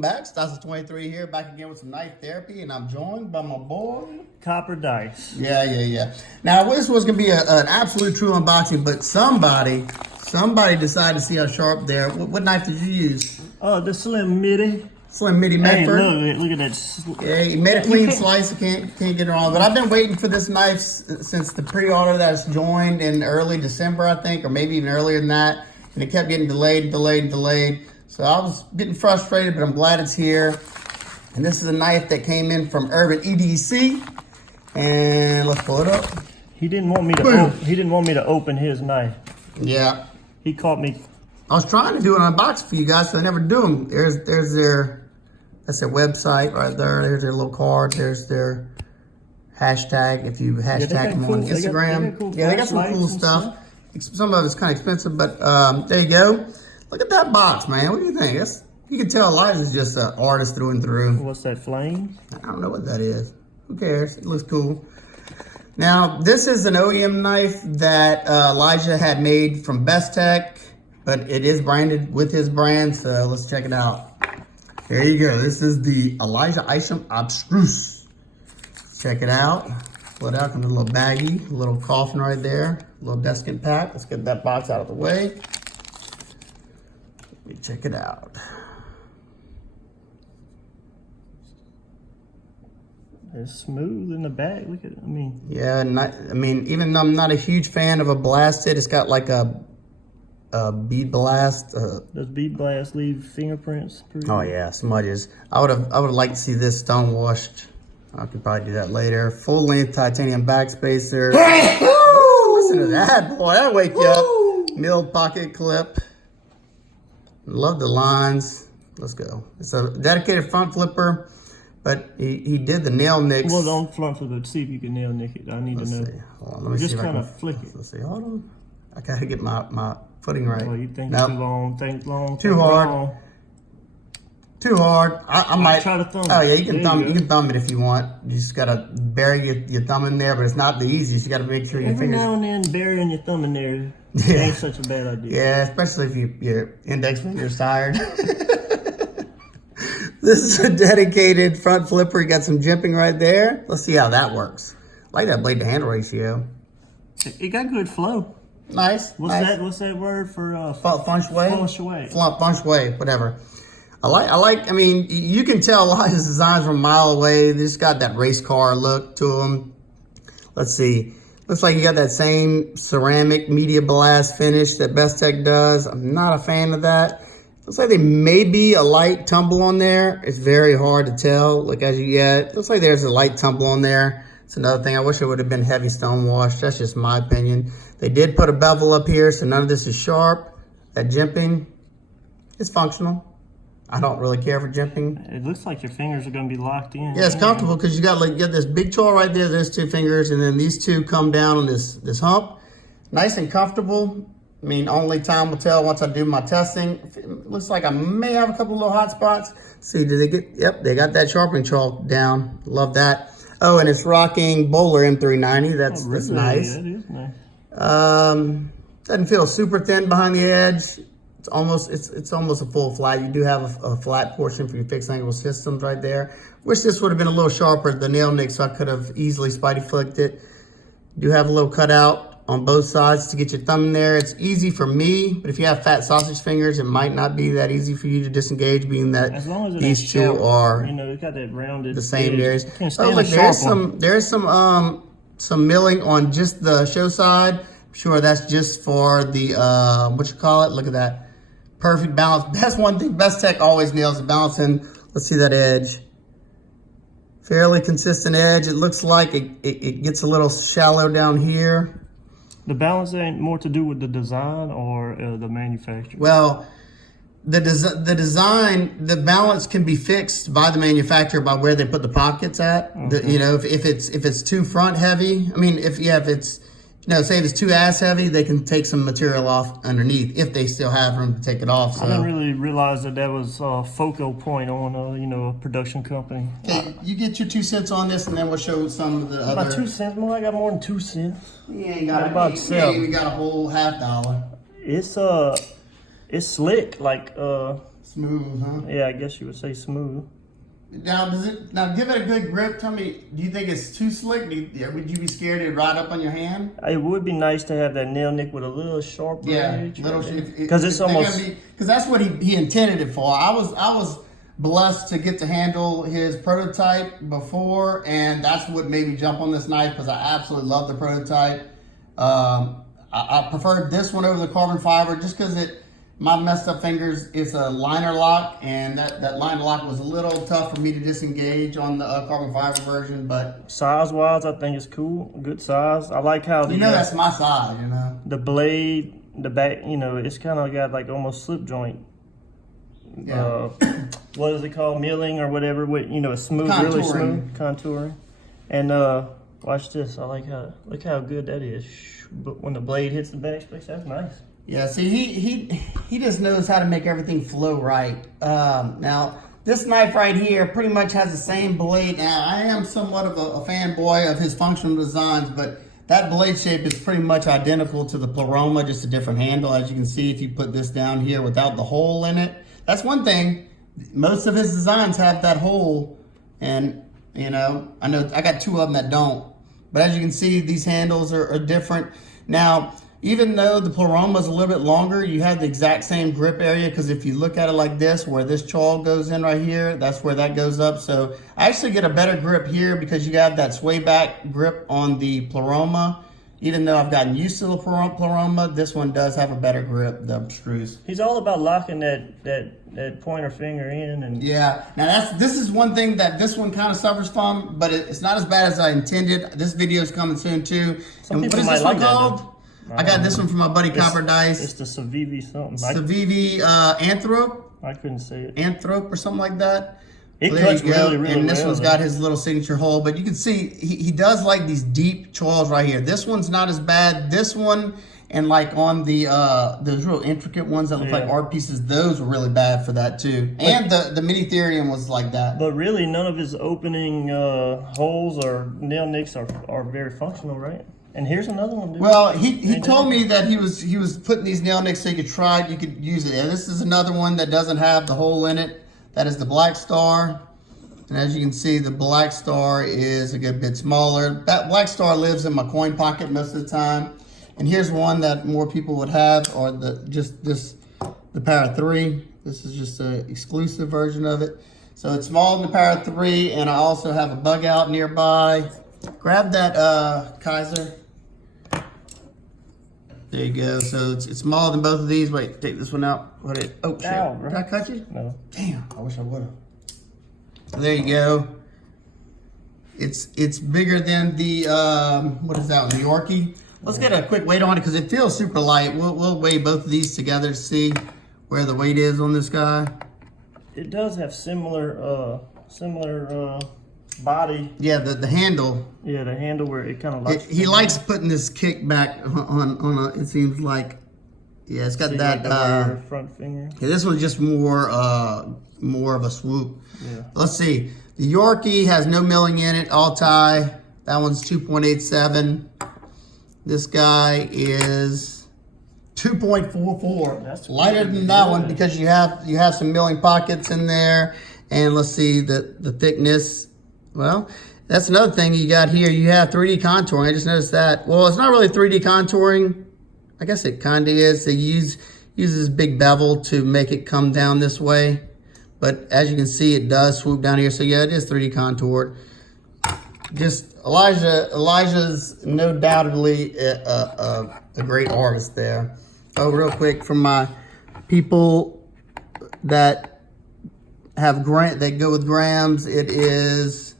welcome back. Stas23 here, back again with some knife therapy, and I'm joined by my boy Copper Dice. Yeah. Now this was gonna be an absolute true unboxing, but somebody decided to see how sharp there. What knife did you use? The Slim Midi. Slim Midi Medford. Hey, look at that. Yeah, he made a clean slice. Can't get it wrong. But I've been waiting for this knife since the pre-order that's joined in early December, I think, or maybe even earlier than that. And it kept getting delayed. So I was getting frustrated, but I'm glad it's here. And this is a knife that came in from Urban EDC. And let's pull it up. He didn't want me to. He didn't want me to open his knife. Yeah. He caught me. I was trying to do an unboxing for you guys, so I never do them. There's their, that's their website right there. There's their little card. There's their hashtag. If you hashtag them on Instagram. They got some cool stuff. Some of it's kind of expensive, but there you go. Look at that box, man. What do you think? You can tell Elijah's just an artist through and through. What's that, flame? I don't know what that is. Who cares? It looks cool. Now, this is an OEM knife that Elijah had made from Best Tech, but it is branded with his brand, so let's check it out. There you go. This is the Elijah Isham Anstruse. Check it out. Pull it out, comes in a little baggie, a little coffin right there, a little desiccant pack. Let's get that box out of the way. Let me check it out. It's smooth in the back. Look at it. Yeah, even though I'm not a huge fan of a blasted, it's got like a bead blast. Does bead blast leave fingerprints? Oh yeah, smudges. I would have liked to see this stone washed. I could probably do that later. Full length titanium backspacer. Listen to that, boy. That'll wake you up. Milled pocket clip. Love the lines. Let's go. It's a dedicated front flipper, but he did the nail nicks. Well, don't front flip it. See if you can nail nick it. I need to know. Hold on, let me just see if I kind can of flick it. Let's see. Hold on. I gotta get my footing right. Oh, you think it's too long? Think long. Too hard. Long. Too hard. I might try to thumb. Oh yeah, you can thumb. You can thumb it if you want. You just gotta bury your thumb in there, but it's not the easiest. You gotta make sure your fingers. Every now and then, burying your thumb in there ain't such a bad idea. Yeah, especially if your index finger's tired. This is a dedicated front flipper. You got some jimping right there. Let's see how that works. I like that blade to handle ratio. It got good flow. Nice. What's that word for feng shui? Feng shui. Feng shui, whatever. I mean, you can tell a lot of his designs from a mile away. They just got that race car look to them. Let's see. Looks like you got that same ceramic media blast finish that Best Tech does. I'm not a fan of that. Looks like there may be a light tumble on there. It's very hard to tell. Look as you get. Looks like there's a light tumble on there. It's another thing. I wish it would have been heavy stone wash. That's just my opinion. They did put a bevel up here, so none of this is sharp. That jimping is functional. I don't really care for jimping. It looks like your fingers are going to be locked in. Yeah, it's comfortable because you got this big tool right there. There's two fingers, and then these two come down on this hump. Nice and comfortable. I mean, only time will tell once I do my testing. It looks like I may have a couple little hot spots. See, did they get? Yep, they got that sharpening chalk down. Love that. Oh, and it's rocking Bowler M390. That's nice. That is nice. Doesn't feel super thin behind the edge. It's almost a full flat. You do have a flat portion for your fixed angle systems right there. Wish this would have been a little sharper, the nail nick, so I could have easily spidey flicked it. You do have a little cutout on both sides to get your thumb in there. It's easy for me, but if you have fat sausage fingers, it might not be that easy for you to disengage, being that these two are it got that rounded the same areas. Oh, look, there's some milling on just the show side. I'm sure that's just for the what you call it. Look at that. Perfect balance. That's one thing Best Tech always nails, the balancing. Let's see that edge. Fairly consistent edge. It looks like it gets a little shallow down here. The balance ain't more to do with the design or the manufacturer? Well, the design, the balance can be fixed by the manufacturer by where they put the pockets at. Okay. If it's too front heavy, I mean, if it's, say if it's too ass heavy, they can take some material off underneath if they still have room to take it off. So. I didn't really realize that was a focal point on a production company. Okay, you get your 2 cents on this, and then we'll show some of the other. About 2 cents? More, I got more than 2 cents. You ain't got about $7. We got a whole $50. It's slick, like Smooth, huh? Yeah, I guess you would say smooth. Now, give it a good grip? Tell me, do you think it's too slick? Would you be scared it'd ride up on your hand? It would be nice to have that nail nick with a little sharper edge. Because it's almost because that's what he intended it for. I was blessed to get to handle his prototype before, and that's what made me jump on this knife because I absolutely love the prototype. I preferred this one over the carbon fiber just because my messed up fingers is a liner lock, and that liner lock was a little tough for me to disengage on the carbon fiber version. But size-wise, I think it's cool, good size. I like how that's my size. The blade, the back, it's kind of got like almost slip joint. Yeah. What is it called, milling or whatever? It's smooth, Contouring. really smooth, contouring. And watch this. Look how good that is. But when the blade hits the backspace, that's nice. Yeah, see, he just knows how to make everything flow right. Now, this knife right here pretty much has the same blade. Now, I am somewhat of a fanboy of his functional designs, but that blade shape is pretty much identical to the Pleroma, just a different handle. As you can see, if you put this down here without the hole in it, that's one thing. Most of his designs have that hole, and, I know I got two of them that don't. But as you can see, these handles are different. Now, even though the Pleroma is a little bit longer, you have the exact same grip area, because if you look at it like this, where this chaw goes in right here, that's where that goes up. So I actually get a better grip here because you have that sway back grip on the Pleroma. Even though I've gotten used to the Pleroma, this one does have a better grip, the Anstruse. He's all about locking that pointer finger in. And yeah, now this is one thing that this one kind of suffers from, but it's not as bad as I intended. This video is coming soon too. Some and people what is might this like one called? I got this one from my buddy Copper Dice. It's the Civivi something. Civivi Anthrope? I couldn't say it. Anthrope or something like that. It cuts really well. And this one's got his little signature hole, but you can see he does like these deep chaws right here. This one's not as bad. This one and like on the those real intricate ones that look like art pieces, those were really bad for that too. And the mini Therium was like that. But really, none of his opening holes or nail nicks are very functional, right? And here's another one, dude. Well, he told me that he was putting these nail nicks so you could use it. And this is another one that doesn't have the hole in it. That is the Black Star. And as you can see, the Black Star is a good bit smaller. That Black Star lives in my coin pocket most of the time. And here's one that more people would have, or the Para 3. This is just an exclusive version of it. So it's smaller than the Para 3, and I also have a bug out nearby. Grab that Kaiser. There you go. So it's smaller than both of these. Wait, take this one out. Put it. Oh, shit. Ow, Did I cut you? No. Damn, I wish I would have. There you go. It's bigger than the, what is that one, the Yorkie? Let's get a quick weight on it because it feels super light. We'll weigh both of these together to see where the weight is on this guy. It does have similar body. Yeah, the handle. Yeah, the handle where it kind of likes. He likes putting this kick back on a, it seems like, yeah, it's got that. Front finger. Yeah, this one's just more of a swoop. Yeah. Let's see. The Yorkie has no milling in it, all tie. That one's 2.87. This guy is 2.44. That's lighter than that one because you have some milling pockets in there. And let's see the thickness. Well, that's another thing you got here. You have 3D contouring. I just noticed that. Well, it's not really 3D contouring. I guess it kind of is. They use this big bevel to make it come down this way. But as you can see, it does swoop down here. So yeah, it is 3D contoured. Just Elijah's no doubtedly a great artist there. Oh, real quick, from my people that have that go with grams, it is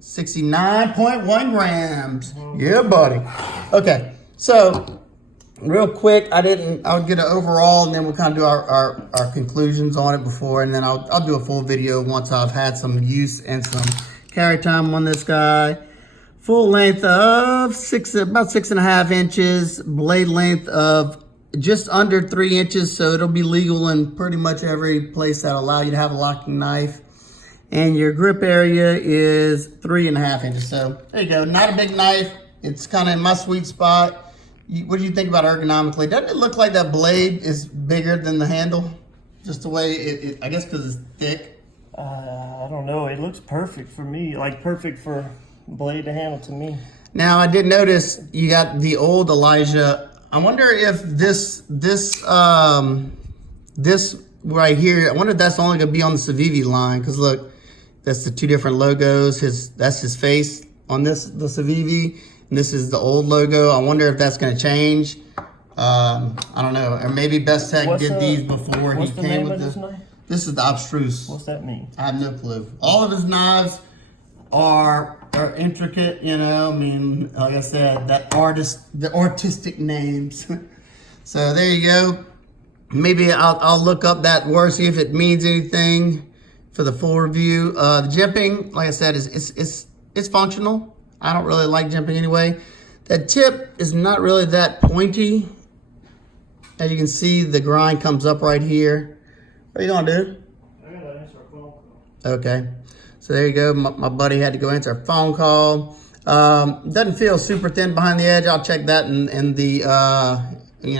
69.1 grams. Yeah, buddy. Okay, so real quick, I'll get an overall, and then we'll kind of do our conclusions on it before, and then I'll do a full video once I've had some use and some carry time on this guy. Full length of about 6.5 inches, blade length of just under 3 inches, so it'll be legal in pretty much every place that allow you to have a locking knife. And your grip area is 3.5 inches. So there you go, not a big knife. It's kind of in my sweet spot. What do you think about ergonomically? Doesn't it look like that blade is bigger than the handle? Just the way I guess because it's thick. I don't know. It looks perfect for me. Like perfect for blade to handle to me. Now I did notice you got the old Elijah. I wonder if this right here, I wonder if that's only gonna be on the Civivi line, because look, that's the two different logos. That's his face on the Civivi, and this is the old logo. I wonder if that's gonna change. I don't know, or maybe Best Tech did these before he came with this. This is the Anstruse. What's that mean? I have no clue. All of his knives are intricate, you know. I mean, like I said, the artistic names. So there you go. Maybe I'll look up that word, see if it means anything for the full review. The jimping, like I said, it's functional. I don't really like jimping anyway. That tip is not really that pointy. As you can see, the grind comes up right here. What are you gonna do? I gotta answer a phone call. Okay. So there you go. My buddy had to go answer a phone call. Doesn't feel super thin behind the edge. I'll check that in the,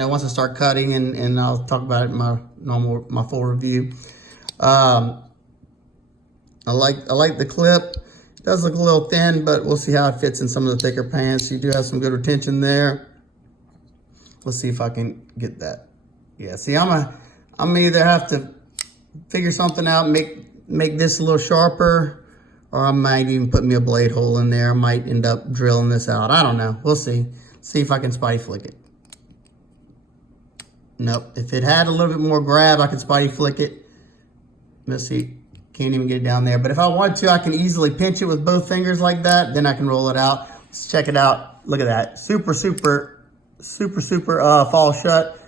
once I start cutting, and I'll talk about it in my full review. I like the clip. It does look a little thin, but we'll see how it fits in some of the thicker pants. You do have some good retention there. Let's see if I can get that. Yeah, see, I'm either have to figure something out, make this a little sharper, or I might even put me a blade hole in there. I might end up drilling this out. I don't know. We'll see. See if I can spotty flick it. Nope. If it had a little bit more grab, I could spotty flick it. Let's see. Can't even get it down there. But if I want to, I can easily pinch it with both fingers like that. Then I can roll it out. Let's check it out. Look at that. Super fall shut.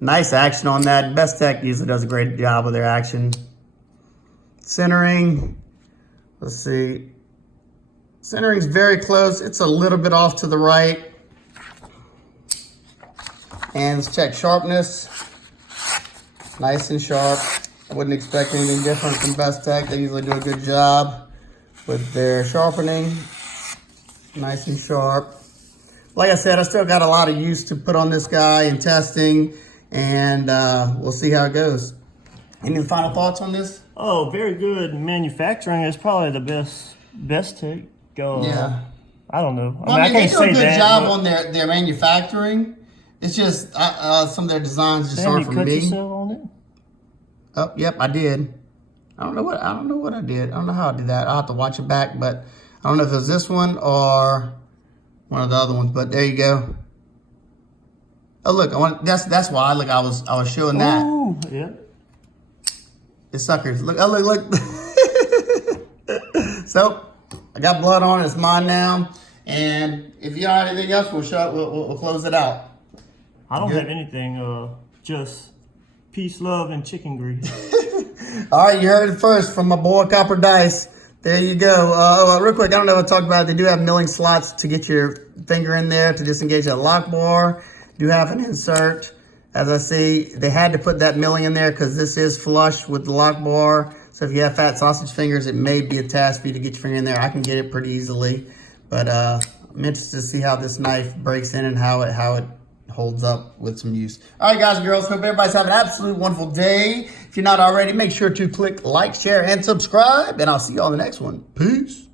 Nice action on that. Best Tech usually does a great job with their action. Centering. Let's see. Centering's very close. It's a little bit off to the right. And let's check sharpness. Nice and sharp. I wouldn't expect anything different from Best Tech. They usually do a good job with their sharpening. Nice and sharp. Like I said, I still got a lot of use to put on this guy and testing, and we'll see how it goes. Any final thoughts on this? Oh, very good manufacturing. Is probably the best Tech. Yeah. I don't know. Well, I mean, I can't they do a say good that, job on their manufacturing. It's just some of their designs just aren't for cut me. yourself on it? Oh, yep, I did. I don't know what I did. I don't know how I did that. I'll have to watch it back, but I don't know if it was this one or one of the other ones. But there you go. Oh, look, that's why. Look, I was showing that. Ooh, yeah. The suckers. Look, oh, look. So I got blood on it. It's mine now. And if you got anything else, we'll close it out. I don't have anything. Just peace, love, and chicken grease. All right, you heard it first from my boy Copper Dice. There you go. Real quick, I don't know what to talk about. They do have milling slots to get your finger in there to disengage that lock bar. Do have an insert. As I see, they had to put that milling in there because this is flush with the lock bar. So if you have fat sausage fingers, it may be a task for you to get your finger in there. I can get it pretty easily. But I'm interested to see how this knife breaks in and how it holds up with some use. All right, guys and girls, hope everybody's having an absolute wonderful day. If you're not already, make sure to click like, share, and subscribe, and I'll see you on the next one. Peace.